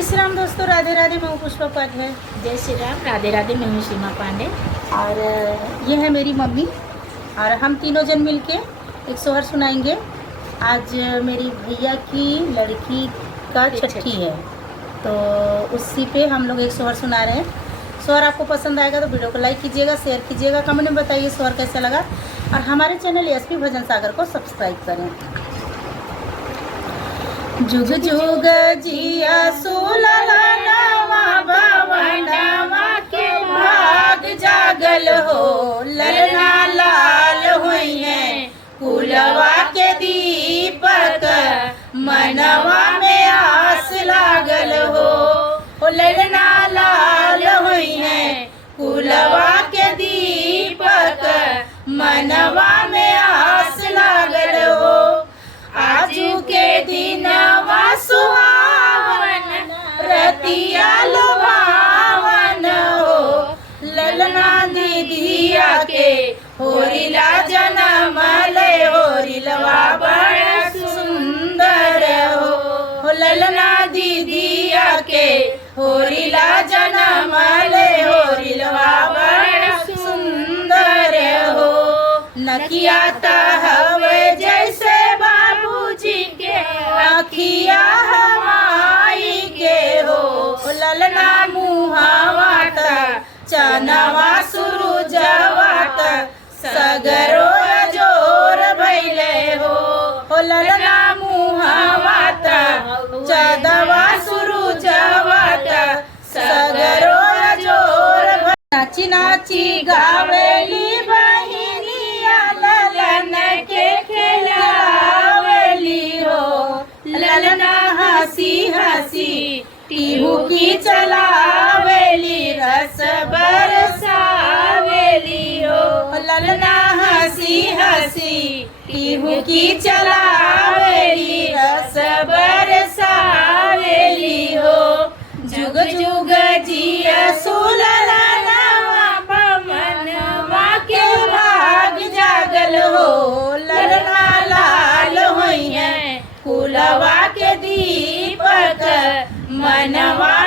जय श्री राम दोस्तों, राधे राधे। मैं हूँ पुष्पा पाठक। जय श्री राम, राधे राधे। मैं हूँ सीमा पांडे और ये है मेरी मम्मी और हम तीनों जन मिलके एक सोहर सुनाएंगे। आज मेरी भैया की लड़की का छठी है, तो उसी पे हम लोग एक सोहर सुना रहे हैं। सोहर आपको पसंद आएगा तो वीडियो को लाइक कीजिएगा, शेयर कीजिएगा, कमेंट में बताइए सोहर कैसा लगा और हमारे चैनल एसपी भजन सागर को सब्सक्राइब करें। जुग जुग जिया सुललनवा भवनवा के भाग जागल हो, ललना लाल हुई है कुलवा के दीपक, मनवा में आस लागल हो। ललना लाल हुई है कुलवा के दीपक, मनवा में आस लागल हो। आजू के दिनवा सुहावन, रतिया लुभावन हो। ललना दीदिया के होरिला जनम ले, होरिलवा बड़ा सुंदर हो। ललना दीदिया के होरिला जनम ले, होरिलवा बड़ा सुंदर हो। नकिया हवे जैसे बाबूजी के, अखिया हमाई के हो। ललना मुहावाट चनवा सुरुजवाट, सगरो जोर भैले हो। ललना मुहावाट चदवा सुरुजवाट, सगरो जोर। नाची नाची गावेली बहिनिया, ललन के खिलावेली हो। ललना हंसी हंसी टीहू की चलावेली, रस बरसावेली हो। ललना हंसी हंसी टीहू की चलावेली, रस बरसावेली हो। जुग जुग जिया सुललनवा भवनवा के भाग जागल हो। ललना लाल हुई है कुलवा के दीपक, मनवा